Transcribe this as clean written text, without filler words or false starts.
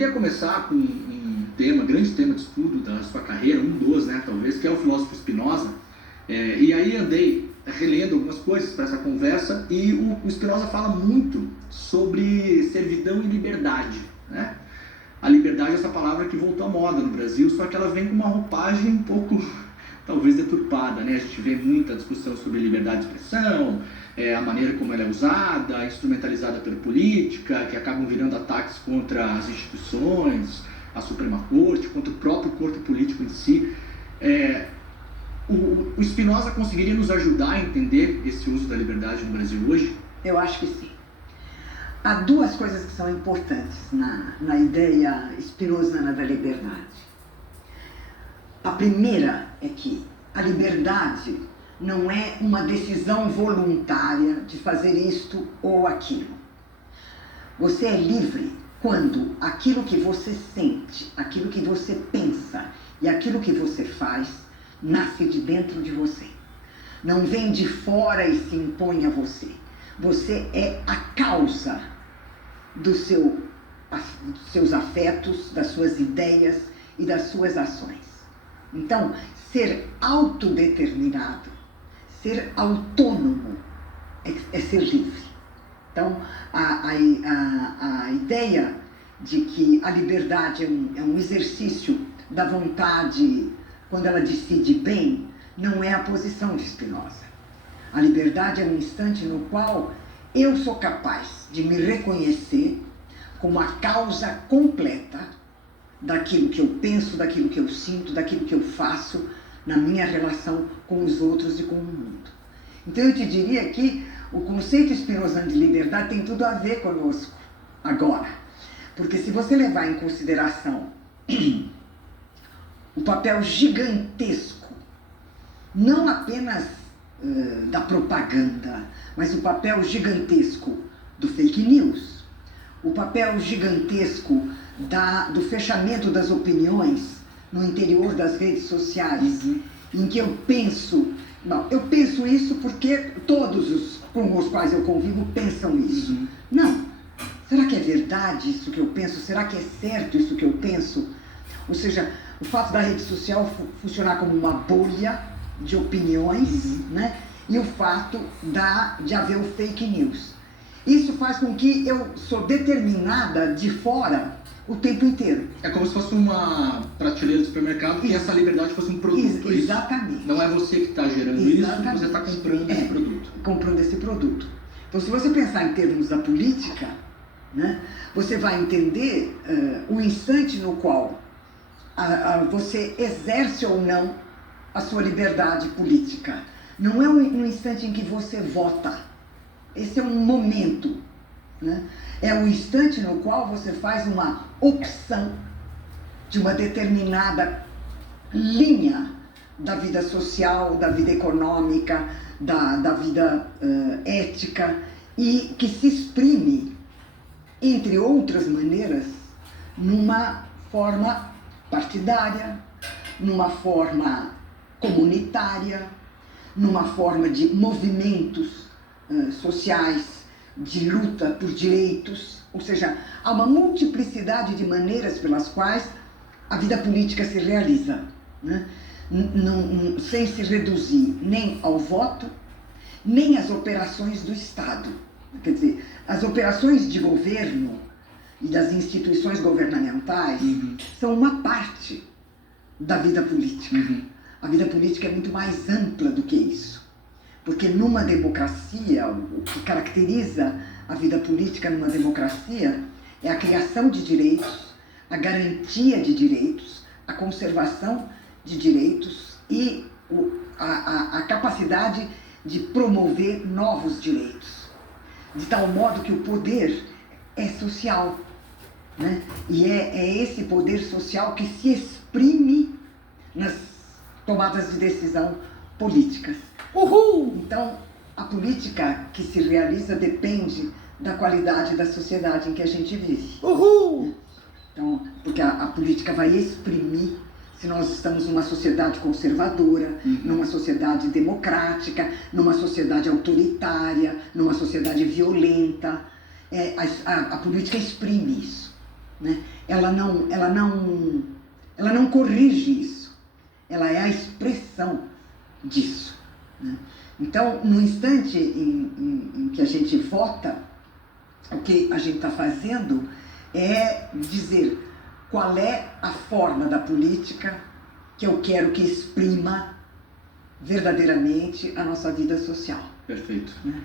queria começar com um tema, grande tema de estudo da sua carreira, um dos, né, talvez, que é o filósofo Spinoza. E aí andei relendo algumas coisas para essa conversa e o Spinoza fala muito sobre servidão e liberdade, né? A liberdade é essa palavra que voltou à moda no Brasil, só que ela vem com uma roupagem um pouco, talvez, deturpada, né? A gente vê muita discussão sobre liberdade de expressão, a maneira como ela é usada, instrumentalizada pela política, que acabam virando ataques contra as instituições, a Suprema Corte, contra o próprio corpo político em si. O Spinoza conseguiria nos ajudar a entender esse uso da liberdade no Brasil hoje? Eu acho que sim. Há duas coisas que são importantes na ideia spinoziana da liberdade. A primeira é que a liberdade não é uma decisão voluntária de fazer isto ou aquilo. Você é livre quando aquilo que você sente, aquilo que você pensa e aquilo que você faz nasce de dentro de você. Não vem de fora e se impõe a você. Você é a causa dos seus afetos, das suas ideias e das suas ações. Então, ser autodeterminado, ser autônomo, é ser livre. Então, a ideia de que a liberdade é um exercício da vontade, quando ela decide bem, não é a posição de Spinoza. A liberdade é um instante no qual eu sou capaz de me reconhecer como a causa completa daquilo que eu penso, daquilo que eu sinto, daquilo que eu faço na minha relação com os outros e com o mundo. Então eu te diria que o conceito spinozano de liberdade tem tudo a ver conosco agora. Porque se você levar em consideração o papel gigantesco, não apenas da propaganda, mas o papel gigantesco do fake news, o papel gigantesco do fechamento das opiniões no interior das redes sociais, em que eu penso isso porque todos os com os quais eu convivo pensam isso. Não. Será que é verdade isso que eu penso? Será que é certo isso que eu penso? Ou seja, o fato da rede social funcionar como uma bolha de opiniões, né? E o fato de haver o fake news. Isso faz com que eu sou determinada de fora o tempo inteiro. É como se fosse uma prateleira de supermercado e essa liberdade fosse um produto. Exatamente. Não é você que está gerando isso, você está comprando esse produto. Comprando esse produto. Então, se você pensar em termos da política, né, você vai entender o instante no qual você exerce ou não a sua liberdade política. Não é um instante em que você vota. Esse é um momento, né? É um instante no qual você faz uma opção de uma determinada linha da vida social, da vida econômica, da vida ética, e que se exprime, entre outras maneiras, numa forma partidária, numa forma comunitária, numa forma de movimentos sociais, de luta por direitos. Ou seja, há uma multiplicidade de maneiras pelas quais a vida política se realiza, né? Sem se reduzir nem ao voto, nem às operações do Estado. Quer dizer, as operações de governo e das instituições governamentais são uma parte da vida política. A vida política é muito mais ampla do que isso. Porque numa democracia, o que caracteriza a vida política numa democracia é a criação de direitos, a garantia de direitos, a conservação de direitos e a capacidade de promover novos direitos. De tal modo que o poder é social, né? E é esse poder social que se exprime nas tomadas de decisão políticas. Então, a política que se realiza depende da qualidade da sociedade em que a gente vive. Então, porque a política vai exprimir se nós estamos numa sociedade conservadora, numa sociedade democrática, numa sociedade autoritária, numa sociedade violenta. A política exprime isso. né? Ela não corrige isso, ela é a expressão disso, né? Então, no instante em que a gente vota, o que a gente está fazendo é dizer qual é a forma da política que eu quero que exprima verdadeiramente a nossa vida social. Perfeito. Né?